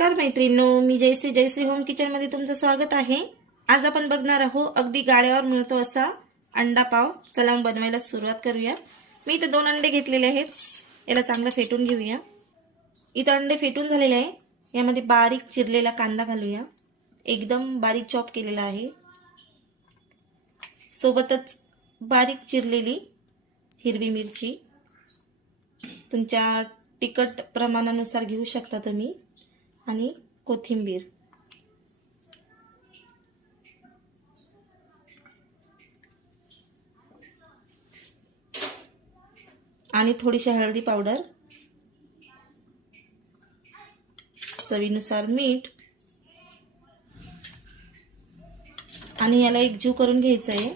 नमस्कार मैत्रिणींनो मी जयश्री जयश्री होम किचनमध्ये तुमचं स्वागत आहे. आज आपण बघणार आहोत अगदी गाड्यावर मिळतो असा अंडा पाव. चला मग बनवायला सुरुवात करूया. मी इथं दोन अंडे घेतलेले आहेत. याला चांगलं फेटून घेऊया. इथं अंडे फेटून झालेले आहे. यामध्ये बारीक चिरलेला कांदा घालूया. एकदम बारीक चॉप केलेला आहे. सोबतच बारीक चिरलेली हिरवी मिरची. तुमच्या तिखट प्रमाणानुसार घेऊ शकता तुम्ही. आणि कोथिंबीर. आणि थोडीशी हळदी पावडर. चवीनुसार मीठ. आणि याला एकजीव करून घ्यायचं आहे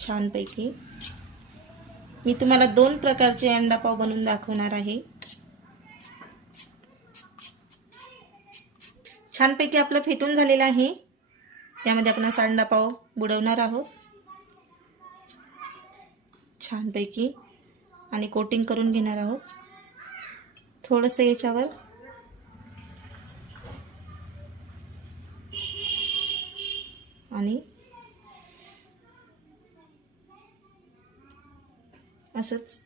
छानपैकी. मी तुम्हाला दोन प्रकारचे अंडा पाव बनवून दाखवणार आहे. छानपैकी आपलं फेटून झालेलं आहे. त्यामध्ये आपण असा अंडा पाव बुडवणार आहोत. छानपैकी. आणि कोटिंग करून घेणार आहोत. थोडंसं याच्यावर. आणि असंच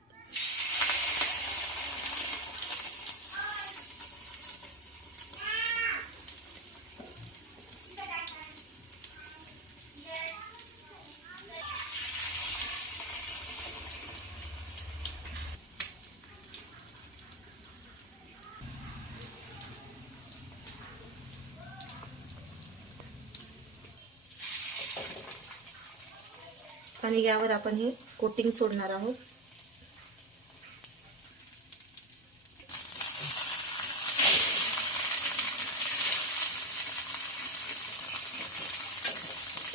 आणि यावर आपण हे कोटिंग सोडणार आहोत.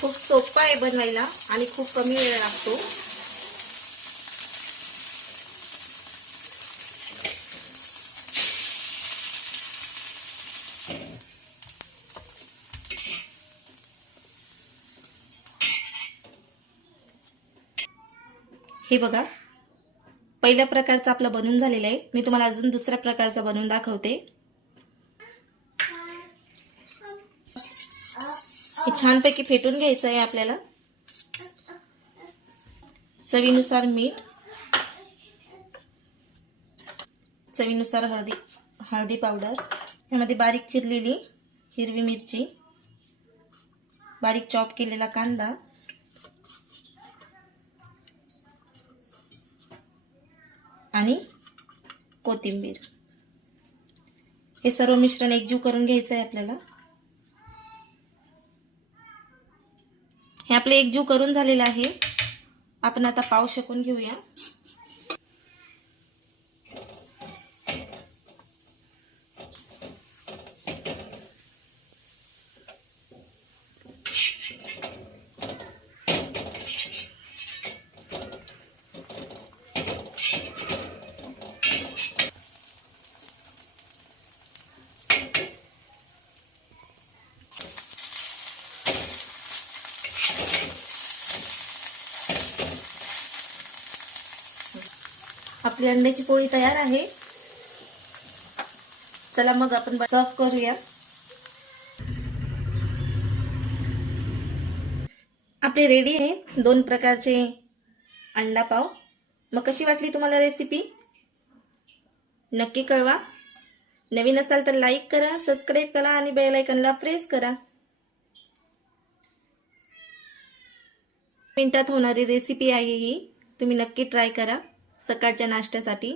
खूप सोपा आहे बनवायला आणि खूप कमी वेळ लागतो. हे बघा. पहिल्या प्रकारचं आपलं बनून झालेलं आहे. मी तुम्हाला अजून दुसऱ्या प्रकारचं बनवून दाखवते. हे छानपैकी फेटून घ्यायचं आहे आपल्याला. चवीनुसार मीठ. चवीनुसार हळदी हळदी पावडर. यामध्ये बारीक चिरलेली हिरवी मिरची. बारीक चॉप केलेला कांदा. आणि कोथिंबीर. हे सर्व मिश्रण एकजीव करून घ्यायचं आहे आपल्याला. हे आपले एकजीव करून झालेलं आहे. आपण आता पाव शकून घेऊया. आपली अंड्याची पोळी तयार आहे. चला मग आपण सर्व करूया. आपले रेडी आहे. दोन प्रकारचे अंडा पाव. मग कशी वाटली तुम्हाला रेसिपी नक्की कळवा. नवीन असाल तर लाईक करा सबस्क्राईब करा आणि बेल आयकनला प्रेस करा. मिनिटात होणारी रेसिपी आहे ही. तुम्ही नक्की ट्राय करा. सकाळच्या नाश्त्यासाठी.